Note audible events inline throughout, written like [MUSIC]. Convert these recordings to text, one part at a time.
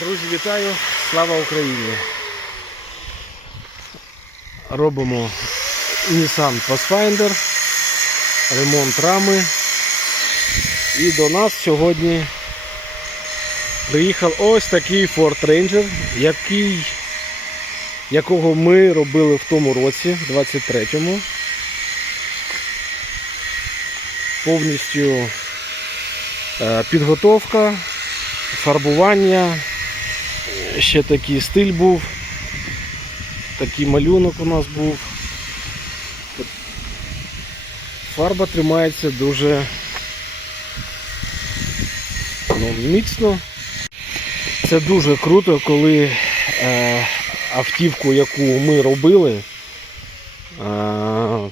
Друзі, вітаю! Слава Україні! Робимо Nissan Pathfinder, ремонт рами. І до нас сьогодні приїхав ось такий Ford Ranger, який, якого ми робили в тому році, 23-му. Повністю е, підготовка, фарбування, ще такий стиль був, такий малюнок у нас був. Фарба тримається дуже ну, міцно. Це дуже круто, коли е, автівку, яку ми робили, е,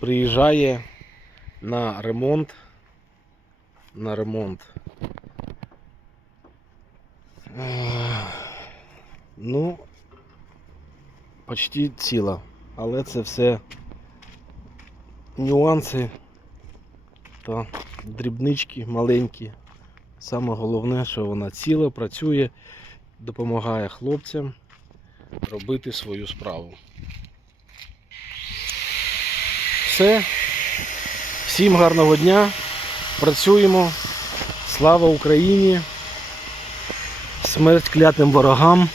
приїжджає на ремонт. На ремонт. Ну, почти ціла. Але це все нюанси та дрібнички маленькі. Саме головне, що вона ціла, працює, допомагає хлопцям робити свою справу. Все. Всім гарного дня. Працюємо. Слава Україні! Смерть клятим ворогам.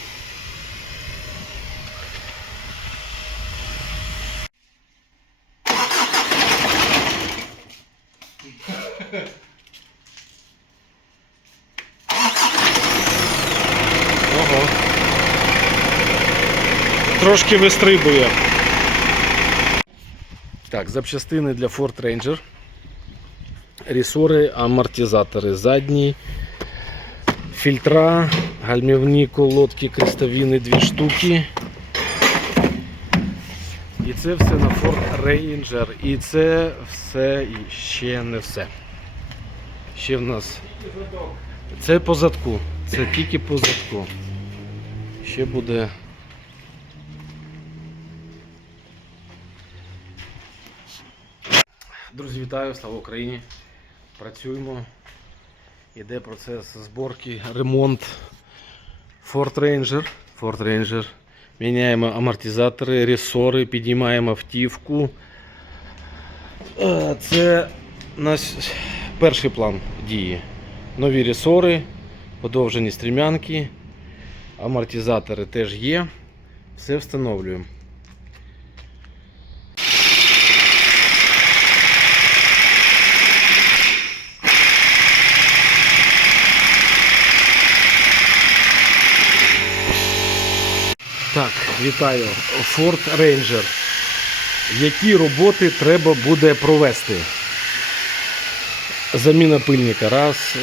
Ого. Трошки вистрибує. Так, запчастини для Ford Ranger. Рісори, амортизатори задні, фільтра, гальмівні колодки, крестовини, дві штуки. І це все на Ford Ranger. І це все і ще не все. Ще в нас. Це по задку. Це тільки по задку. Ще буде. Друзі, вітаю, слава Україні! Працюємо. Іде процес зборки, ремонт Ford Ranger. Ford Ranger. Міняємо амортизатори, ресори, підіймаємо автівку. Е, Це наш перший план дії. Нові ресори, подовжені стрімянки, амортизатори теж є. Все встановлюємо. Так, вітаю. Ford Ranger. Які роботи треба буде провести? Заміна пильника. Раз.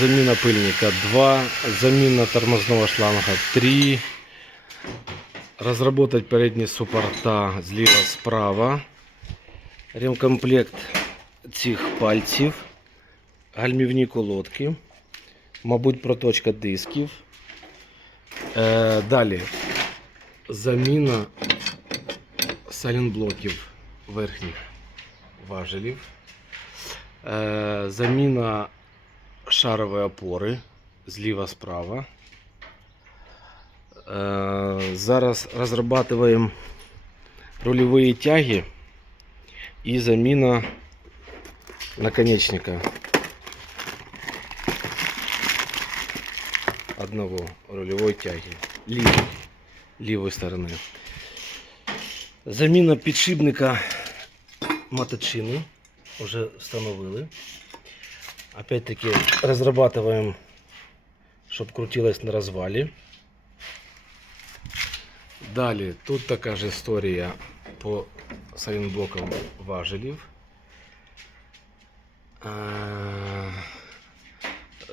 Заміна пильника. Два. Заміна тормозного шланга. Три. Разработать передні супорта зліва справа. Ремкомплект цих пальців. Гальмівні колодки. Мабуть, проточка дисків. Е, далі. Заміна салінблоків верхніх важелів. Е, заміна шарової опори зліва справа. Е, зараз розрабатываем рулевые тяги и замена наконечника одного рулевой тяги лівої, лівої сторони. Заміна підшипника моточини вже встановили. Опять-таки разрабатываем, щоб крутилось на розвалі. Далі тут така ж історія по салінблокам важелів. Е,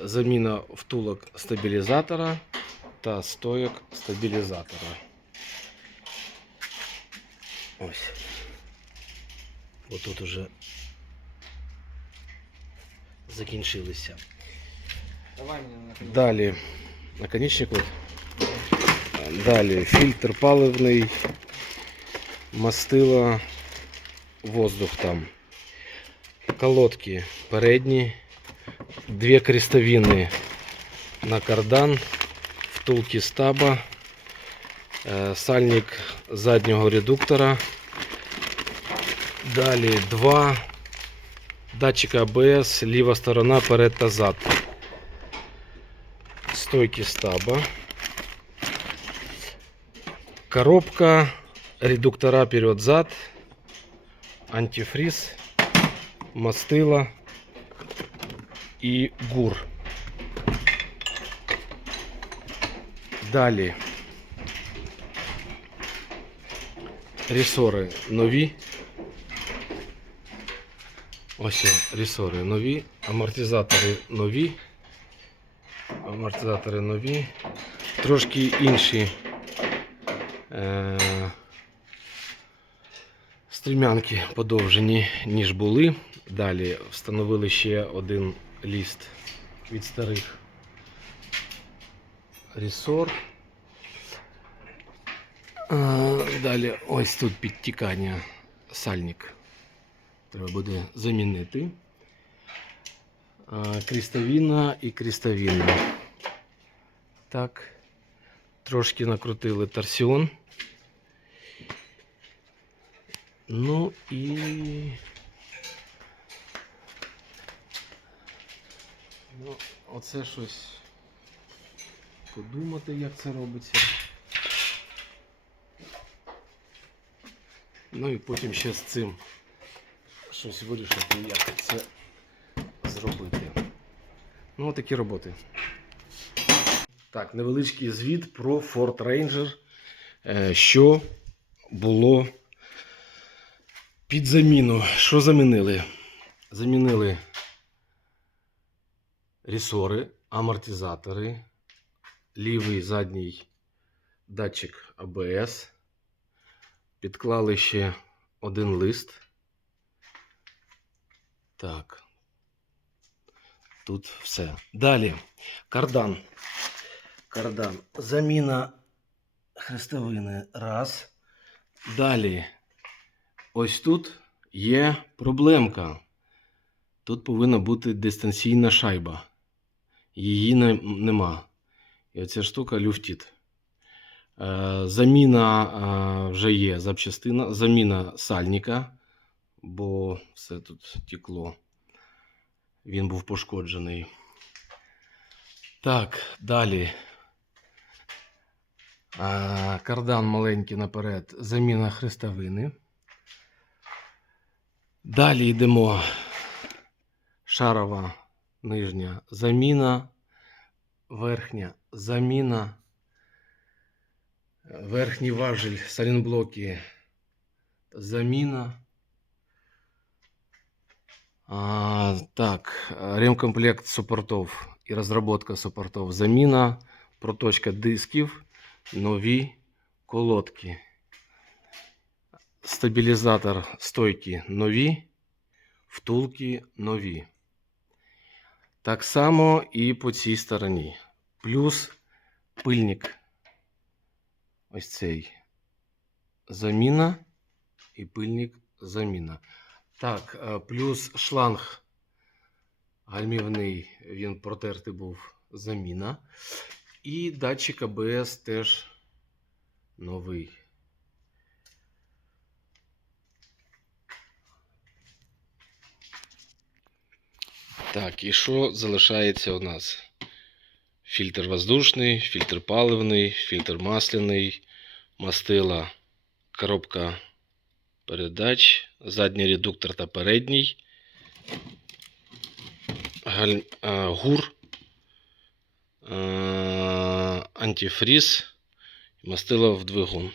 Заміна втулок стабілізатора та стойок стабілізатора. Ось. Бо тут уже закінчилися. Давай мені на Далі наконечник от. Далі фільтр паливний, мастила, воздух там. Колодки передні, дві крестовини на кардан втулки стаба, е, сальник заднього редуктора. Далі два датчика АБС, ліва сторона, перед та зад. Стойки стаба. Коробка, редуктора вперед-зад, антифриз, мастила і гур. Далі. Ресори нові. Ось о, ресори нові, амортизатори нові. Амортизатори нові. Трошки інші е- стрімянки подовжені, ніж були. Далі встановили ще один ліст від старих ресор. Далі ось тут підтікання сальник. Треба буде замінити. Крістовіна і крістовіна. Так. Трошки накрутили торсіон. Ну і. Ну, оце щось подумати, як це робиться. Ну і потім ще з цим щось вирішити, як це зробити. Ну, такі роботи. Так, невеличкий звіт про Ford Ranger, е, що було під заміну. Що замінили? Замінили ресори, амортизатори, лівий задній датчик АБС. Підклали ще один лист. Так. Тут все. Далі. Кардан. Кардан. Заміна хрестовини. Раз. Далі. Ось тут є проблемка. Тут повинна бути дистанційна шайба. Її не, нема. І оця штука люфтить. Е, Заміна е, вже є запчастина. Заміна сальника, бо все тут тікло. Він був пошкоджений. Так, далі. Е, Кардан маленький наперед. Заміна хрестовини. Далі йдемо. Шарова нижня заміна, верхня заміна, верхній важіль салінблоки заміна. А, так, ремкомплект суппортов і розробка суппортов заміна, проточка дисків, нові колодки. Стабілізатор стойки нові, втулки нові. Так само і по цій стороні. Плюс пильник. Ось цей. Заміна і пильник заміна. Так, е, плюс шланг гальмівний, він протертий був заміна. І датчик АБС теж новий. Так, і що залишається у нас? Фільтр воздушний, фільтр паливний, фільтр масляний, мастила, коробка передач, задній редуктор та передній, галь... гур, а, антифріз, мастила в двигун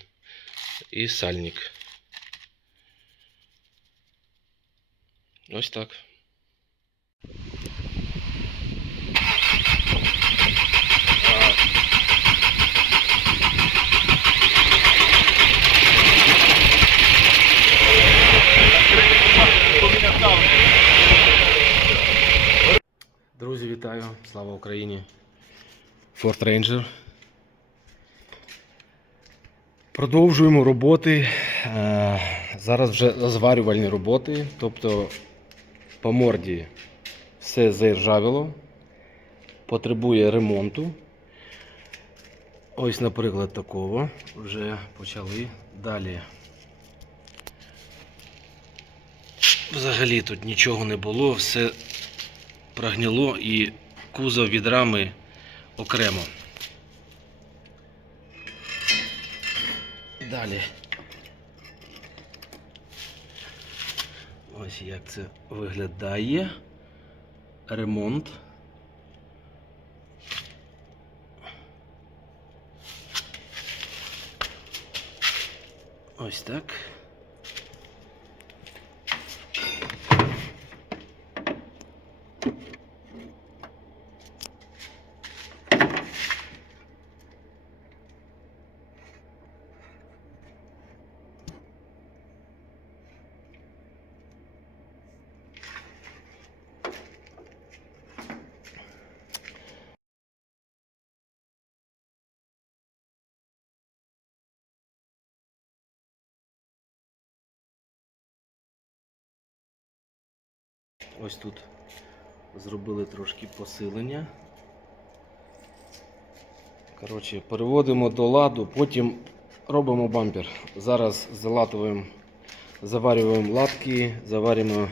і сальник. Ось так. Друзі, вітаю! Слава Україні! Ford Ranger. Продовжуємо роботи. Е, Зараз вже зварювальні роботи. Тобто по морді все заіржавіло, потребує ремонту. Ось, наприклад, такого вже почали далі. Взагалі тут нічого не було, все прогнило і кузов від рами окремо. Далі. Ось як це виглядає. Ремонт. Ось так. Ось тут зробили трошки посилення. Коротше, переводимо до ладу, потім робимо бампер. Зараз залатуємо, заварюємо латки, заварюємо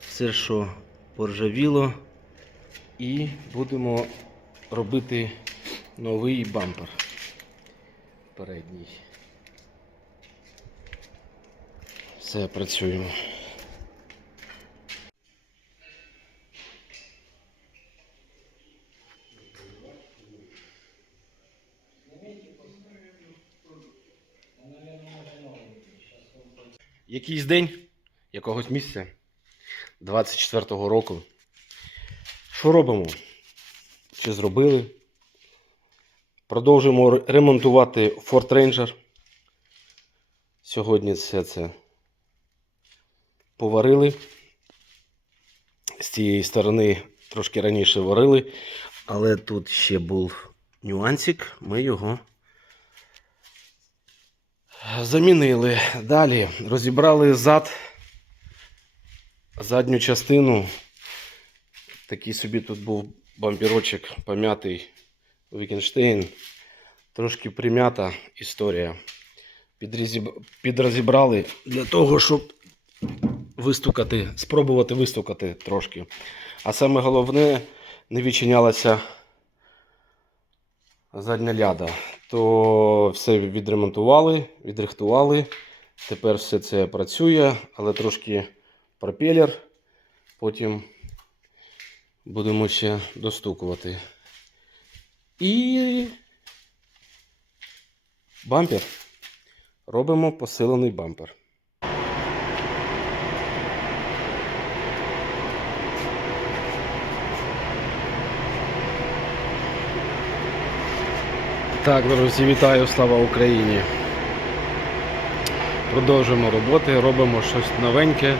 все, що поржавіло, і будемо робити новий бампер передній. Все, працюємо. Якийсь день якогось місця 24-го року. Що робимо? Чи зробили? Продовжуємо ремонтувати Ford Ranger. Сьогодні все це поварили. З цієї сторони трошки раніше варили, але тут ще був нюансик, ми його Замінили. Далі розібрали зад, задню частину. Такий собі тут був бампірочок пом'ятий Вікенштейн. Трошки прим'ята історія. Підрозібрали для того, щоб вистукати, спробувати вистукати трошки. А саме головне, не відчинялася задня ляда. То все відремонтували, відрихтували. Тепер все це працює, але трошки пропелер. Потім будемо ще достукувати. І бампер. Робимо посилений бампер. Так, друзі, вітаю, слава Україні. Продовжуємо роботи, робимо щось новеньке,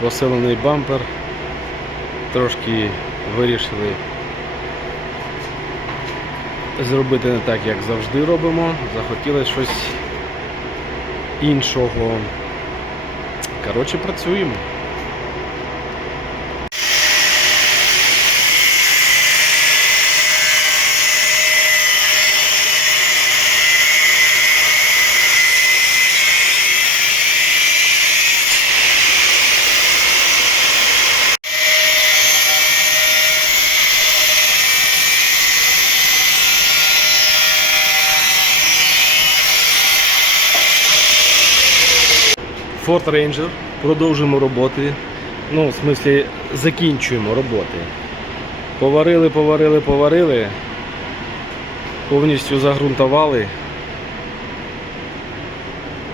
посилений бампер. Трошки вирішили зробити не так, як завжди робимо. Захотіли щось іншого. Коротше, працюємо. Ford Ranger. Продовжуємо роботи. Ну, в смислі, закінчуємо роботи. Поварили, поварили, поварили. Повністю загрунтували.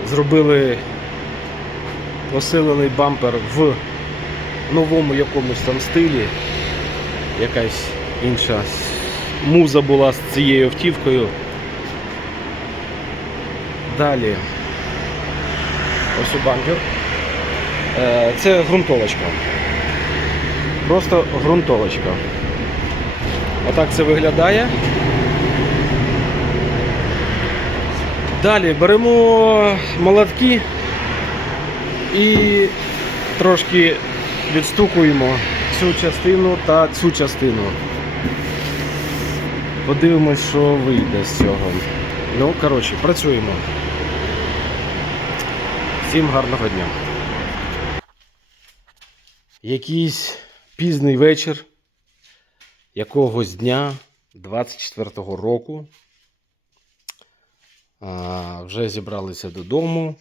Зробили посилений бампер в новому якомусь там стилі. Якась інша муза була з цією автівкою. Далі. Ось бампер. Е, Це ґрунтовочка. Просто ґрунтовочка. Отак це виглядає. Далі беремо молотки і трошки відстукуємо цю частину та цю частину. Подивимось, що вийде з цього. Ну, коротше, працюємо. Всім гарного дня. Якийсь пізний вечір якогось дня 24-го року. Вже зібралися додому.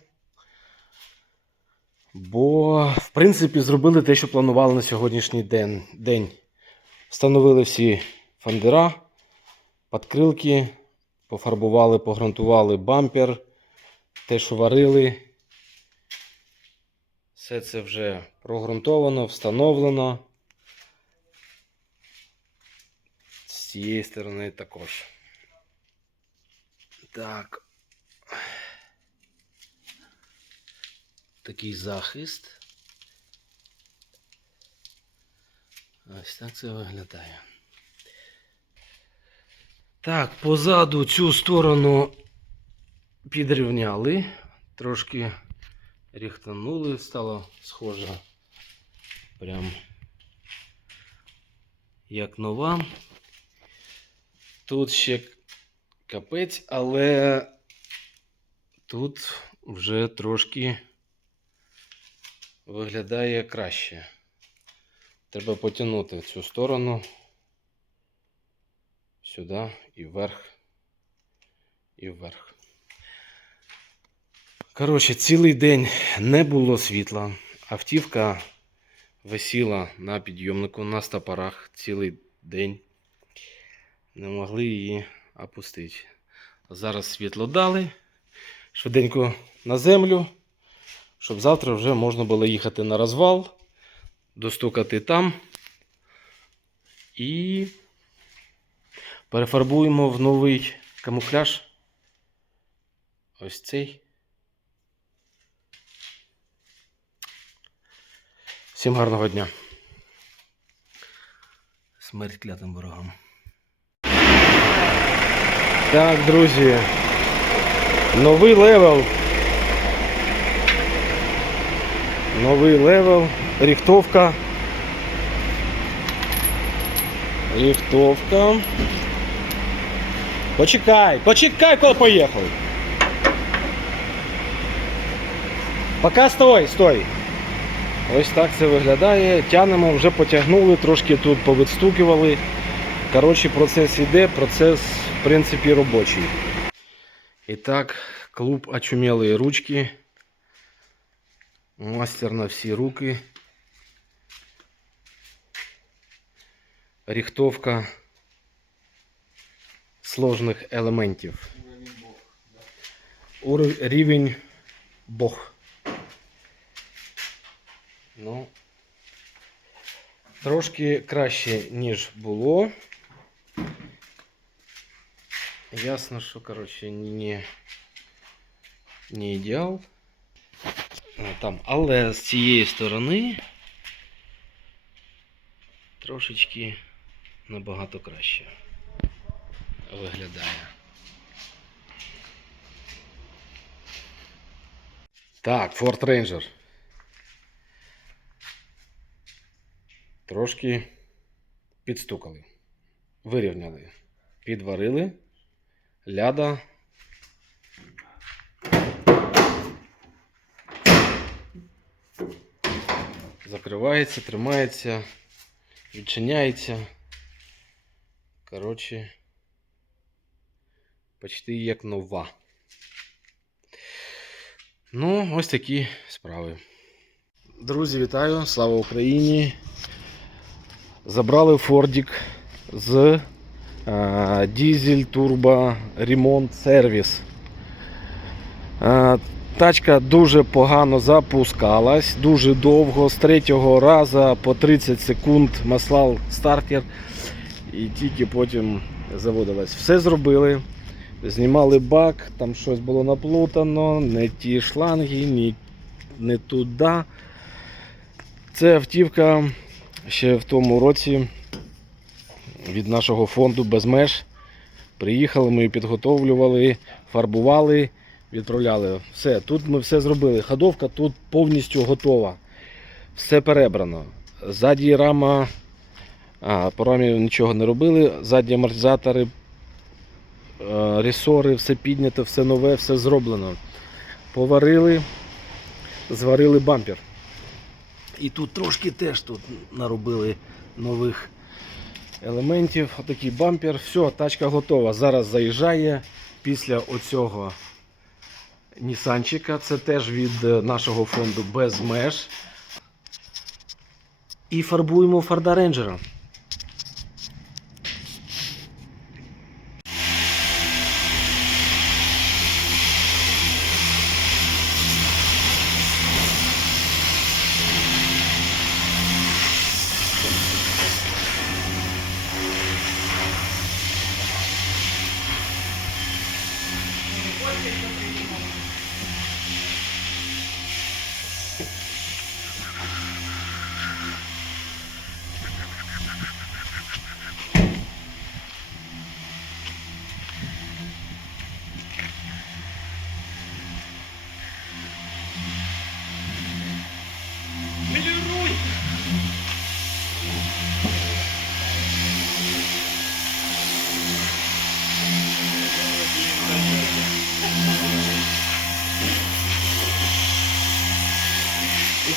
Бо, в принципі, зробили те, що планували на сьогоднішній день. Встановили всі фандера, подкрилки, пофарбували, погрунтували бампер, те, що варили. Все це вже прогрунтовано, встановлено. З цієї сторони також. Так. Такий захист. Ось так це виглядає. Так, позаду цю сторону підрівняли, трошки ріхтанули, стало схоже прям як нова. Тут ще капець, але тут вже трошки виглядає краще. Треба потягнути цю сторону сюди і вверх, і вверх. Коротше, цілий день не було світла. Автівка висіла на підйомнику на стопорах цілий день. Не могли її опустити. Зараз світло дали. Швиденько на землю, щоб завтра вже можна було їхати на розвал, достукати там і перефарбуємо в новий камуфляж. Ось цей. Всім гарного дня. Смерть клятим ворогам. Так, друзі. Новий левел. Новий левел. Ріхтовка. Ріхтовка. Почекай, почекай, коли поїхав. Пока стой, стой. Ось так це виглядає. Тянемо, вже потягнули, трошки тут повідстукували. Коротше, процес іде, процес, в принципі, робочий. І так, клуб очумілої ручки. Мастер на всі руки. Ріхтовка сложних елементів. Рівень Бог. Ну, трошки краще, ніж було. Ясно, що, коротше, не, не ідеал. Ну, Там, але з цієї сторони трошечки набагато краще виглядає. Так, Ford Ranger. Трошки підстукали, вирівняли, підварили, ляда. Закривається, тримається, відчиняється. Коротше, почти як нова. Ну, ось такі справи. Друзі, вітаю! Слава Україні! Забрали Фордік з е, дізель турбо ремонт сервіс. Е, тачка дуже погано запускалась, дуже довго, з третього разу по 30 секунд маслав стартер і тільки потім заводилась. Все зробили. Знімали бак, там щось було наплутано, не ті шланги, ні, не туди. Це автівка ще в тому році від нашого фонду без меж. Приїхали, ми підготовлювали, фарбували, відправляли. Все, тут ми все зробили. Ходовка тут повністю готова. Все перебрано. Ззаді рама, а, по рамі нічого не робили. Задні амортизатори ресори, все піднято, все нове, все зроблено. Поварили, зварили бампер. І тут трошки теж тут наробили нових елементів. Отакий бампер. Все, тачка готова. Зараз заїжджає після оцього Нісанчика. Це теж від е, нашого фонду без меж. І фарбуємо Форда Рейнджера.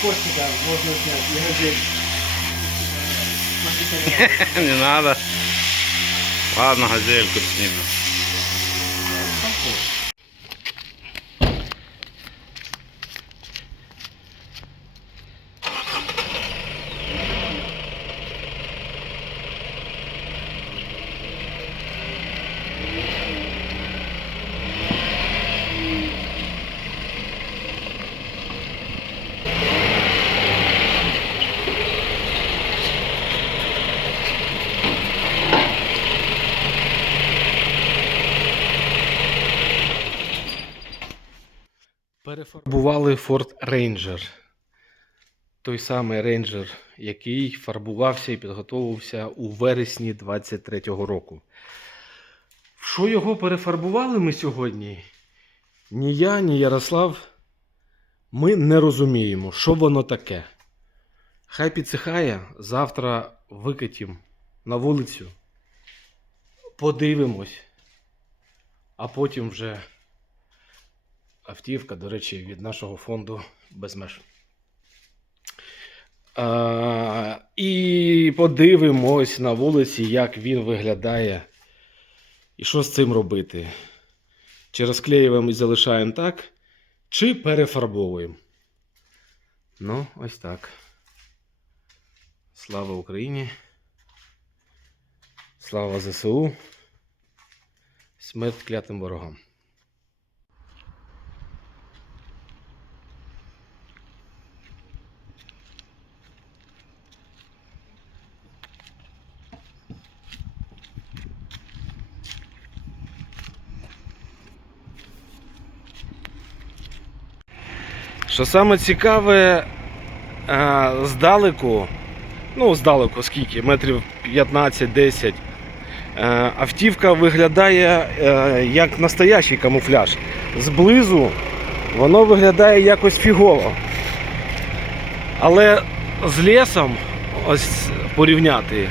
Костика можно снять, не газель. [LAUGHS] Не надо. Ладно, газельку снимем. Перефарбували Ford Ranger. Той самий Ranger, який фарбувався і підготовувався у вересні 23-го року. Що його перефарбували ми сьогодні? Ні я, ні Ярослав. Ми не розуміємо, що воно таке. Хай підсихає, завтра викатім на вулицю. Подивимось, а потім вже автівка, до речі, від нашого фонду без меж. А, і подивимось на вулиці, як він виглядає. І що з цим робити? Чи розклеюємо і залишаємо так, чи перефарбовуємо. Ну, ось так. Слава Україні. Слава ЗСУ. Смерть клятим ворогам. Що саме цікаве, е, здалеку, ну, здалеку скільки, метрів 15-10, е, автівка виглядає е, як настоящий камуфляж. Зблизу воно виглядає якось фігово. Але з лісом ось порівняти,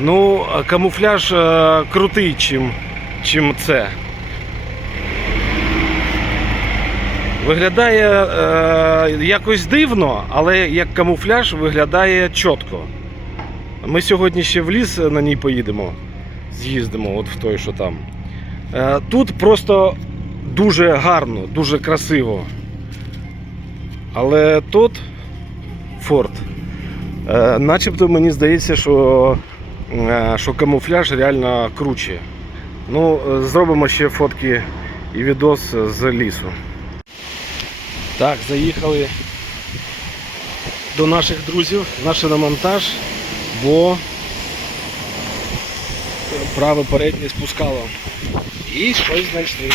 ну, камуфляж крутий, чим, чим це. Виглядає е, якось дивно, але як камуфляж виглядає чітко. Ми сьогодні ще в ліс на ній поїдемо. З'їздимо от в той, що там. Е, тут просто дуже гарно, дуже красиво. Але тут форт. Е, начебто мені здається, що, е, що камуфляж реально круче. Ну, е, зробимо ще фотки і відос з лісу. Так, заїхали до наших друзів, наш ремонтаж, бо праве переднє спускало. І щось знайшли.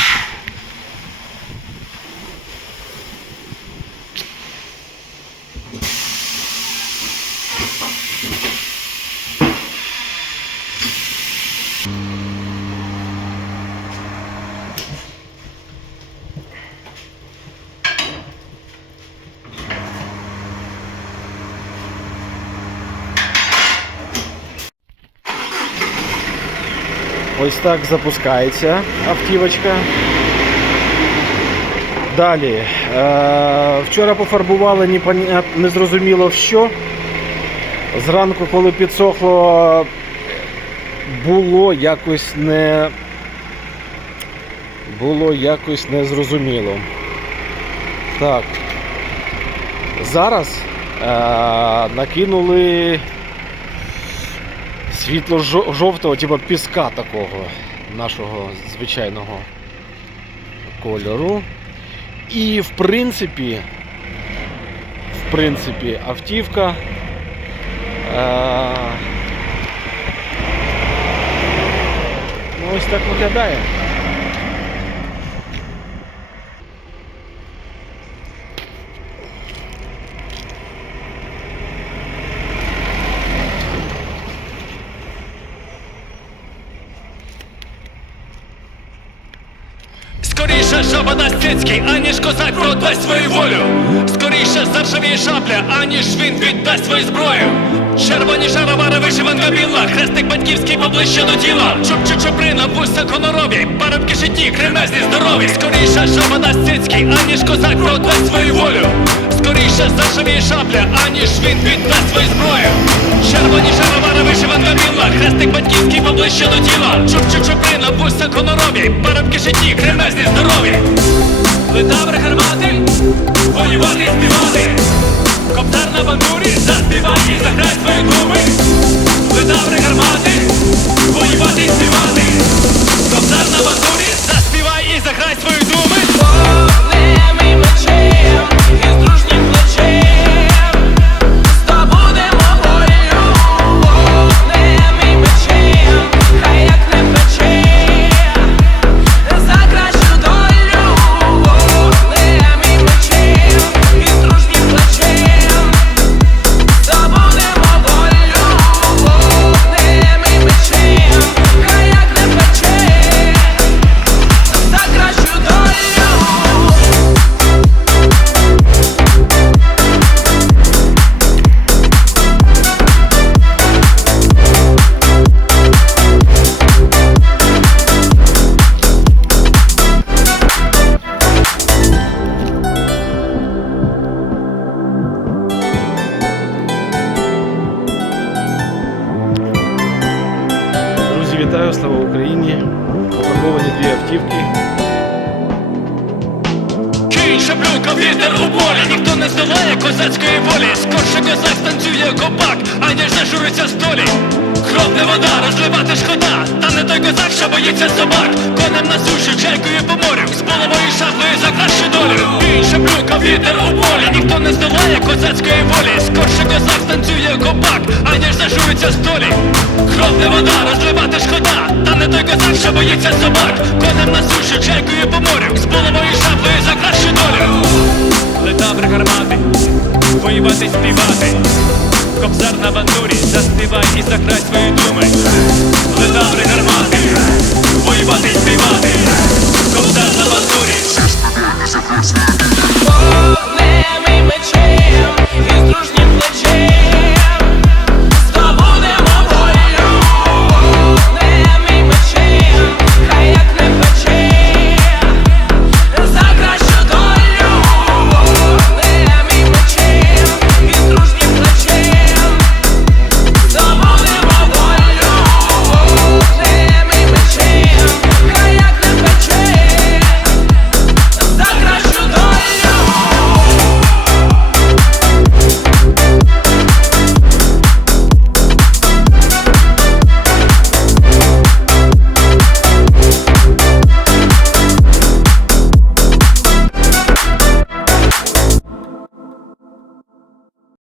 Ось так запускається автівочка. Далі. Е, вчора пофарбували незрозуміло в що. Зранку, коли підсохло, було якось не. Було якось незрозуміло. Так. Зараз е, накинули світло-жовтого, типу піска такого нашого звичайного кольору. І в принципі, в принципі, автівка. Е, ну, ось так виглядає. Скоріше жаба аніж козак продасть свою волю. Скоріше заржавіє шапля, аніж він віддасть свою зброю. Червоні шаровари, вишиванка біла, хрестик батьківський поближче до тіла. Чубчу чоприна, вуса конорові, парубки житті, кремезні здорові. Скоріше що дасть цицький, аніж козак продасть свою волю. Скоріше заржавіє шабля, аніж він віддасть свою зброю. Червоні шаровари, вишиванка біла, хрестик батьківський поближче до тіла. Чубчу чуприна, вуса конорові, парубки житті, кремезні здорові. Летаври гармати, воювати співати. Коптар на бандурі, заспівай і заграй свої думи. Летаври гармати, воювати співати. Коптар на бандурі, заспівай і заграй свої думи. Аніж зажуриться столі. Кров не вода, розливати шкода, та не той козак, що боїться собак. Конем на суші, чайкою по морю, з половою шаблею за кращу долю. Кінь шаблюка, вітер у полі, ніхто не здолає козацької волі. Скорше козак станцює копак, аніж зажуриться столі. Кров не вода, розливати шкода, та не той козак, що боїться собак. Конем на суші, чайкою по морю, з половою шаблею за кращу долю. Летаври гармати, воювати співати. Кобзар на бандурі, заспівай і закрай свої думи. Гармати, воювати